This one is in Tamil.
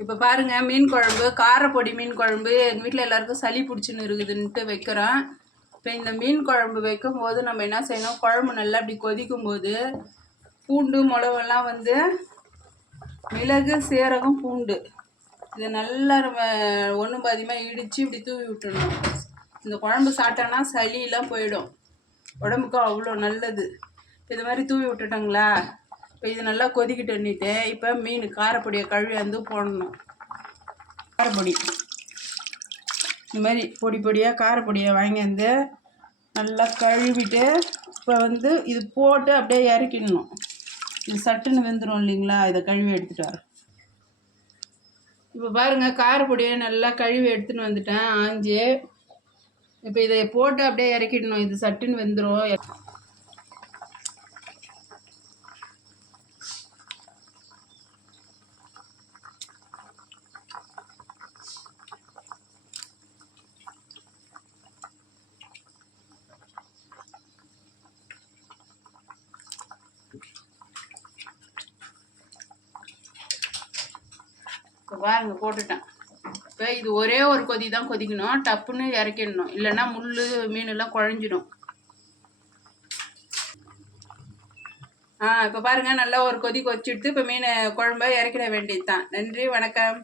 இப்போ பாருங்கள் மீன் குழம்பு, காரப்பொடி மீன் குழம்பு எங்கள் வீட்டில் எல்லாருக்கும் சளி பிடிச்சின்னு இருக்குதுன்ட்டு வைக்கிறோம். இப்போ இந்த மீன் குழம்பு வைக்கும்போது நம்ம என்ன செய்யணும், குழம்பு நல்லா அப்படி கொதிக்கும் போது பூண்டு மிளகெல்லாம் வந்து மிளகு சீரகம் பூண்டு இதை நல்லா நம்ம ஒன்றும் பாதியமாக இடித்து இப்படி தூவி விட்டுடணும். இந்த குழம்பு சாப்பிட்டோன்னா சளியெல்லாம் போயிடும், உடம்புக்கு அவ்வளோ நல்லது. இது மாதிரி தூவி விட்டுட்டோங்களா. இப்போ இது நல்லா கொதிக்கிட்டு இப்போ மீன் காரப்பொடியை கழுவி வந்து போடணும். காரப்பொடி இந்த மாதிரி பொடி பொடியாக காரப்பொடியை வாங்கி வந்து நல்லா கழுவிட்டு இப்போ வந்து இது போட்டு அப்படியே இறக்கிடணும். இது சட்டுன்னு வெந்துடும் இல்லைங்களா. இதை கழுவி எடுத்துகிட்டு வரேன். இப்போ பாருங்கள் காரப்பொடியை நல்லா கழுவி எடுத்துன்னு வந்துட்டேன் ஆஞ்சி. இப்போ இதை போட்டு அப்படியே இறக்கிடணும். இது சட்டுன்னு வெந்துடும். இப்போ பாருங்க போட்டுட்டேன். இப்போ இது ஒரே ஒரு கொதி தான் கொதிக்கணும், டப்புன்னு இறக்கிடணும், இல்லைன்னா முள் மீனெல்லாம் குழஞ்சிடும். இப்போ பாருங்கள் நல்லா ஒரு கொதி கொதிச்சுடுத்து. இப்போ மீன் குழம்ப இறக்கிட வேண்டியது தான். நன்றி, வணக்கம்.